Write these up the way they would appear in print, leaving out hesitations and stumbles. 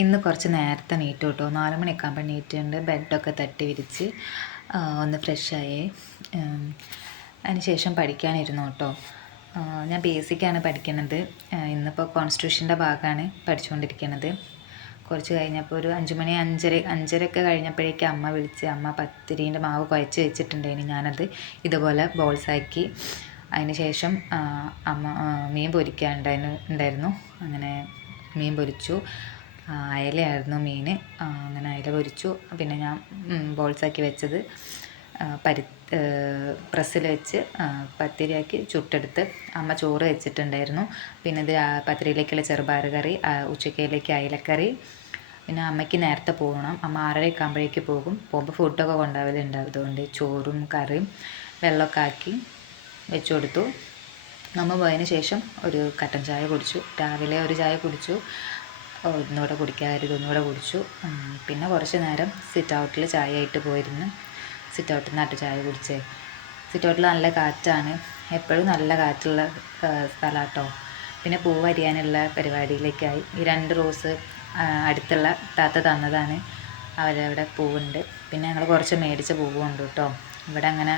ഇന്ന് കുറച്ച് നേരത്തെ എണീറ്റു കേട്ടോ. 4 മണിയൊക്കെ ആകുമ്പോൾ എണീറ്റുണ്ട്. ബെഡൊക്കെ തട്ടി വിരിച്ച് ഒന്ന് ഫ്രഷായേ. അതിന് ശേഷം പഠിക്കാനിരുന്നു കേട്ടോ. ഞാൻ ബേസിക്കാണ് പഠിക്കുന്നത്. ഇന്നിപ്പോൾ കോൺസ്റ്റിറ്റ്യൂഷൻ്റെ ഭാഗമാണ് പഠിച്ചുകൊണ്ടിരിക്കുന്നത്. കുറച്ച് കഴിഞ്ഞപ്പോൾ ഒരു 5 മണി 5:30 കഴിഞ്ഞപ്പോഴേക്ക് അമ്മ വിളിച്ച്. അമ്മ പത്തിരീൻ്റെ മാവ് കുഴച്ച് വെച്ചിട്ടുണ്ടായിന്. ഞാനത് ഇതുപോലെ ബോൾസാക്കി. അതിന് ശേഷം അമ്മ മീൻ പൊരിക്കാനുണ്ടായിരുന്നു. അങ്ങനെ മീൻ പൊരിച്ചു. അയലയായിരുന്നു മീൻ. അങ്ങനെ അയല പൊരിച്ചു. പിന്നെ ഞാൻ ബോൾസാക്കി വെച്ചത് പ്രസ്സിൽ വെച്ച് പത്തിരിയാക്കി ചുട്ടെടുത്ത്. അമ്മ ചോറ് വെച്ചിട്ടുണ്ടായിരുന്നു. പിന്നെ ഇത് പത്തിരിയിലേക്കുള്ള ചെറുപയർ കറി, ഉച്ചക്കയിലേക്ക് അയലക്കറി. പിന്നെ അമ്മയ്ക്ക് നേരത്തെ പോകണം. അമ്മ 6:30 ആകുമ്പോഴേക്ക് പോകും. പോകുമ്പോൾ ഫുഡൊക്കെ കൊണ്ടുപോകലുണ്ട്. അതുകൊണ്ട് ചോറും കറിയും വെള്ളമൊക്കെ ആക്കി വെച്ചു കൊടുത്തു. അമ്മ പോയതിന് ശേഷം ഒരു കട്ടൻ ചായ കുടിച്ചു. രാവിലെ ഒരു ചായ കുടിച്ചു. ഒന്നുകൂടെ കുടിക്കാമായിരുന്നു, ഒന്നുകൂടെ കുടിച്ചു. പിന്നെ കുറച്ച് നേരം സിറ്റ് ഔട്ടിൽ ചായ ആയിട്ട് പോയിരുന്നു. സിറ്റ് ഔട്ടിൽ നിന്നാട്ട് ചായ കുടിച്ചേ. സിറ്റ് ഔട്ടിൽ നല്ല കാറ്റാണ്. എപ്പോഴും നല്ല കാറ്റുള്ള സ്ഥലമാട്ടോ. പിന്നെ പൂവ് അരിയാനുള്ള പരിപാടിയിലേക്കായി. ഈ 2 റോസ് അടുത്തുള്ള താത്ത തന്നതാണ്. അവരവിടെ പൂവുണ്ട്. പിന്നെ ഞങ്ങൾ കുറച്ച് മേടിച്ച പൂവുണ്ട് കേട്ടോ. ഇവിടെ അങ്ങനെ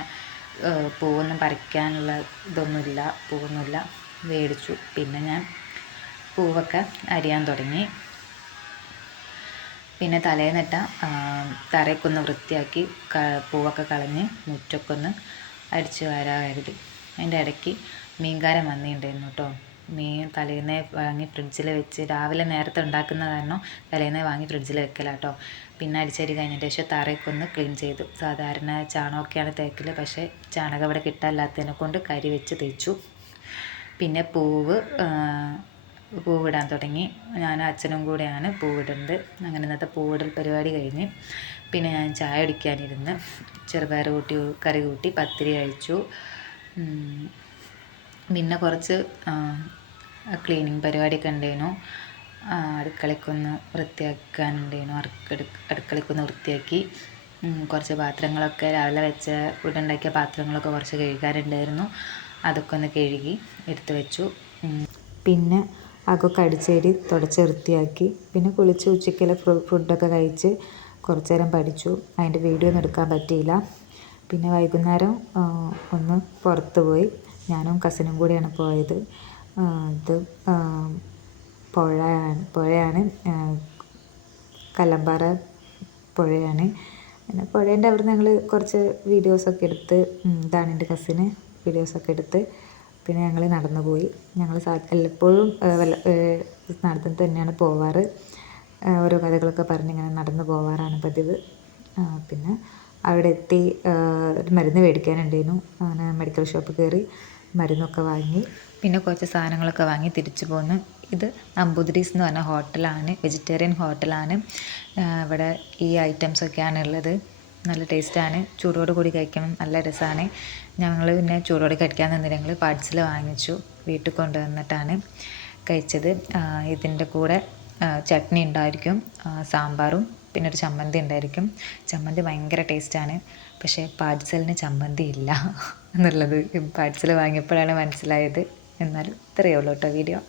പൂവൊന്നും പറിക്കാനുള്ള പൂവൊന്നുമില്ല. മേടിച്ചു. പിന്നെ ഞാൻ പൂവൊക്കെ അരിയാൻ തുടങ്ങി. പിന്നെ തലേന്നിട്ട തറയൊക്കെ ഒന്ന് വൃത്തിയാക്കി പൂവൊക്കെ കളഞ്ഞ് മുറ്റൊക്കെ ഒന്ന് അടിച്ച് വാരാൻ കരുതി. അതിൻ്റെ ഇടയ്ക്ക് മീൻകാരൻ വന്നിട്ടുണ്ടായിരുന്നു കേട്ടോ. മീൻ തലേന്നേ വാങ്ങി ഫ്രിഡ്ജിൽ വെച്ച്, രാവിലെ നേരത്തെ ഉണ്ടാക്കുന്ന കാരണം തലേന്നേ വാങ്ങി ഫ്രിഡ്ജിൽ വെക്കലാട്ടോ. പിന്നെ അടിച്ചടി കഴിഞ്ഞതിന് ശേഷം തറയൊക്കെ ഒന്ന് ക്ലീൻ ചെയ്തു. സാധാരണ ചാണകമൊക്കെയാണ് തേക്കൽ. പക്ഷേ ചാണകം ഇവിടെ കിട്ടാനില്ലാത്തതിനെ കൊണ്ട് കരി വെച്ച് തേച്ചു. പിന്നെ പൂവിടാൻ തുടങ്ങി. ഞാനും അച്ഛനും കൂടെയാണ് പൂവിടുന്നത്. അങ്ങനെ ഇന്നത്തെ പൂവിടൽ പരിപാടി കഴിഞ്ഞ് പിന്നെ ഞാൻ ചായ കുടിക്കാനിരുന്ന്. ചെറുപയർ കൂട്ടി കറി കൂട്ടി പത്തിരി കഴിച്ചു. പിന്നെ കുറച്ച് ക്ലീനിങ് പരിപാടിയൊക്കെ ഉണ്ടായിരുന്നു. അടുക്കളയ്ക്കൊന്ന് വൃത്തിയാക്കാനുണ്ടായിരുന്നു. അടുക്കളയ്ക്കൊന്ന് വൃത്തിയാക്കി. കുറച്ച് പാത്രങ്ങളൊക്കെ രാവിലെ വെച്ച ഫുഡുണ്ടാക്കിയ പാത്രങ്ങളൊക്കെ കുറച്ച് കഴുകാനുണ്ടായിരുന്നു. അതൊക്കെ ഒന്ന് കഴുകി എടുത്ത് വെച്ചു. പിന്നെ അതൊക്കെ അടിച്ചേരി തുടച്ച് വൃത്തിയാക്കി. പിന്നെ കുളിച്ച് ഉച്ചയ്ക്കുള്ള ഫുഡൊക്കെ കഴിച്ച് കുറച്ച് നേരം പഠിച്ചു. അതിൻ്റെ വീഡിയോ ഒന്നും എടുക്കാൻ പറ്റിയില്ല. പിന്നെ വൈകുന്നേരം ഒന്ന് പുറത്ത് പോയി. ഞാനും കസിനും കൂടിയാണ് പോയത്. ഇത് പുഴയാണ്, കല്ലമ്പാറ പുഴയാണ്. പിന്നെ പുഴേൻ്റെ അവിടെ നിന്ന് ഞങ്ങൾ കുറച്ച് വീഡിയോസൊക്കെ എടുത്ത്, ഇതാണ് എൻ്റെ കസിന്, വീഡിയോസൊക്കെ എടുത്ത് പിന്നെ ഞങ്ങൾ നടന്നു പോയി. ഞങ്ങൾ എപ്പോഴും നടന്നിട്ട് തന്നെയാണ് പോവാറ്. ഓരോ കഥകളൊക്കെ പറഞ്ഞ് ഇങ്ങനെ നടന്നു പോവാറാണ് പതിവ്. പിന്നെ അവിടെ എത്തി മരുന്ന് മേടിക്കാനുണ്ടായിരുന്നു. അങ്ങനെ മെഡിക്കൽ ഷോപ്പ് കയറി മരുന്നൊക്കെ വാങ്ങി. പിന്നെ കുറച്ച് സാധനങ്ങളൊക്കെ വാങ്ങി തിരിച്ചു പോന്നു. ഇത് നമ്പൂതിരീസ് എന്ന് പറഞ്ഞ ഹോട്ടലാണ്, വെജിറ്റേറിയൻ ഹോട്ടലാണ്. ഇവിടെ ഈ ഐറ്റംസൊക്കെയാണ് ഉള്ളത്. നല്ല ടേസ്റ്റാണ്. ചൂടോട് കൂടി കഴിക്കണം, നല്ല രസമാണ്. ഞങ്ങൾ പിന്നെ ചൂടോടെ കഴിക്കാൻ നിന്നില്ല. ഞങ്ങൾ പാഴ്സൽ വാങ്ങിച്ചു. വീട്ടിൽ കൊണ്ടുവന്നിട്ടാണ് കഴിച്ചത്. ഇതിൻ്റെ കൂടെ ചട്നി ഉണ്ടായിരിക്കും, സാമ്പാറും പിന്നെ ഒരു ചമ്മന്തി ഉണ്ടായിരിക്കും. ചമ്മന്തി ഭയങ്കര ടേസ്റ്റാണ്. പക്ഷേ പാഴ്സലിന് ചമ്മന്തി ഇല്ല എന്നുള്ളത് പാഴ്സൽ വാങ്ങിയപ്പോഴാണ് മനസ്സിലായത്. എന്നാലും ഇത്രയേ ഉള്ളൂ കേട്ടോ വീഡിയോ.